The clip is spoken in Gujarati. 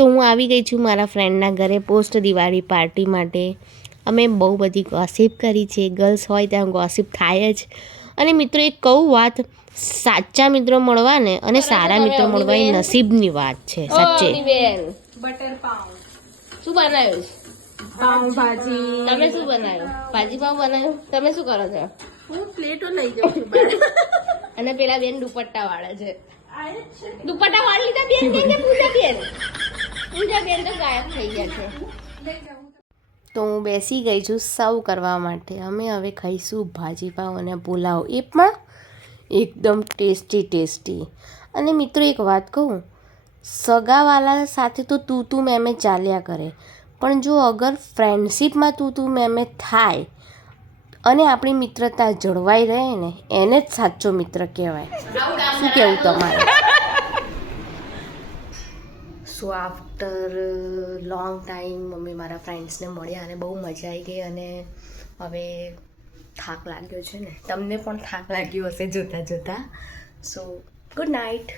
તો હું આવી ગઈ છું મારા ફ્રેન્ડના ઘરે પોસ્ટ દિવાળી પાર્ટી માટે. અમે બહુ બધી ગોસિપ કરી છે. ગર્લ્સ હોય ત્યાં ગોસિપ થાય જ. અને મિત્રો એક કહું વાત, સાચા મિત્રો મળવા ને અને સારા મિત્રો મળવા એ નસીબની વાત છે. સાચે બટર પાઉં શું બનાવ્યું? પાઉં ભાજી. તમે શું બનાવ્યું? ભાજી પાઉં બનાવ્યું. તમે શું કરો છો? હું પ્લેટો લઈ જાઉં છું બહાર. અને પેલા બેન દુપટ્ટા વાળા છે. દુપટ્ટા વાળી લીધા બેન કે પૂજા બેન? પૂજા બેન તો ગાયબ થઈ ગયા છે. તો હું બેસી ગઈ છું સર્વ કરવા માટે. અમે હવે ખાઈશું ભાજી પાઉં અને પુલાવ, એ પણ એકદમ ટેસ્ટી. અને મિત્રો એક વાત કહું, સગાવાલા સાથે તો તું મેમે ચાલ્યા કરે, પણ જો અગર ફ્રેન્ડશિપમાં તું મેમે થાય અને આપણી મિત્રતા જળવાઈ રહે ને, એને જ સાચો મિત્ર કહેવાય. શું કહેવું તમારે? સો આફ્ટર લોંગ ટાઈમ મમ્મી મારા ફ્રેન્ડ્સને મળ્યા અને બહુ મજા આવી ગઈ. અને હવે થાક લાગ્યો છે ને, તમને પણ થાક લાગ્યો હશે જોતાં. સો ગુડ નાઇટ.